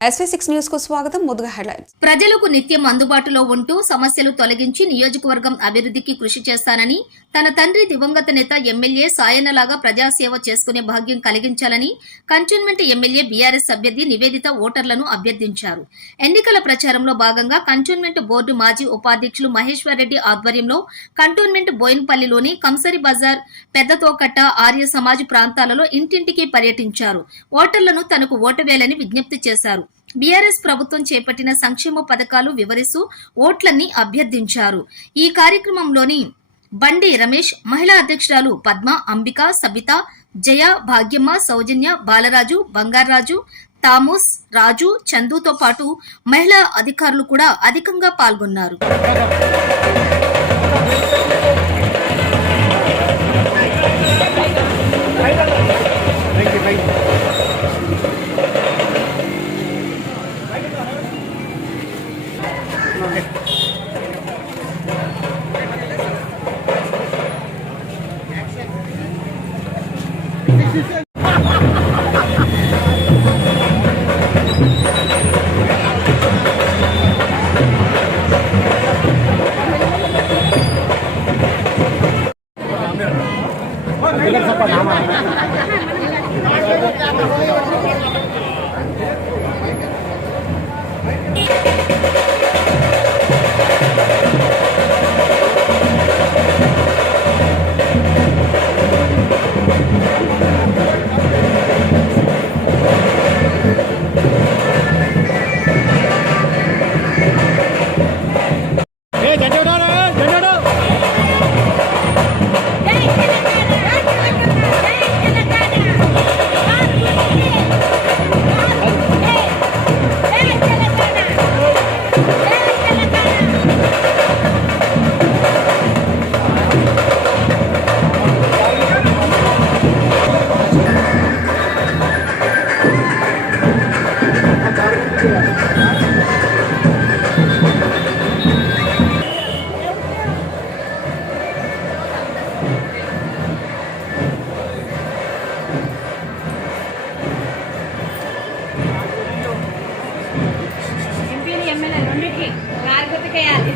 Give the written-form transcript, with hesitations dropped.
SV6 news కు స్వాగతం. ముందుగా హెడ్లైన్స్. ప్రజలకు నిత్యం అందుబాటులో ఉంటూ సమస్యలు తొలగించి నియోజకవర్గం అభివృద్ధికి కృషి చేస్తానని, తన తండ్రి దివంగత నేత ఎమ్మెల్యే సాయన్నలాగా ప్రజాసేవ చేసుకునే భాగ్యం కలిగించాలని కంటోన్మెంట్ ఎమ్మెల్యే బీఆర్ఎస్ అభ్యర్థి నివేదిత ఓటర్లను అభ్యర్థించారు. ఎన్నికల ప్రచారంలో భాగంగా కంటోన్మెంట్ బోర్డు మాజీ ఉపాధ్యక్షులు మహేశ్వర్ రెడ్డి ఆధ్వర్యంలో కంటోన్మెంట్ బోయిన్పల్లిలోని కంసరి బజార్, పెద్దతోకట్ట, ఆర్య సమాజ్ ప్రాంతాలలో ఇంటింటికి పర్యటించారు. ఓటర్లను తనకు ఓటు వేయాలని విజ్ఞప్తి చేశారు. బీఆర్ఎస్ ప్రభుత్వం చేపట్టిన సంక్షేమ పథకాలు వివరిస్తూ ఓట్లన్నీ అభ్యర్థించారు. ఈ కార్యక్రమంలోని బండి రమేష్, మహిళా అధ్యక్షురాలు పద్మ, అంబిక, సబిత, జయ, భాగ్యమ్మ, సౌజన్య, బాలరాజు, బంగారాజు, తామోస్, రాజు, చందుతో పాటు మహిళా అధికారులు కూడా అధికంగా పాల్గొన్నారు. ఎంపీని ఎమ్మెల్యే రెండింటికి 4 గుర్తుకేయాలి.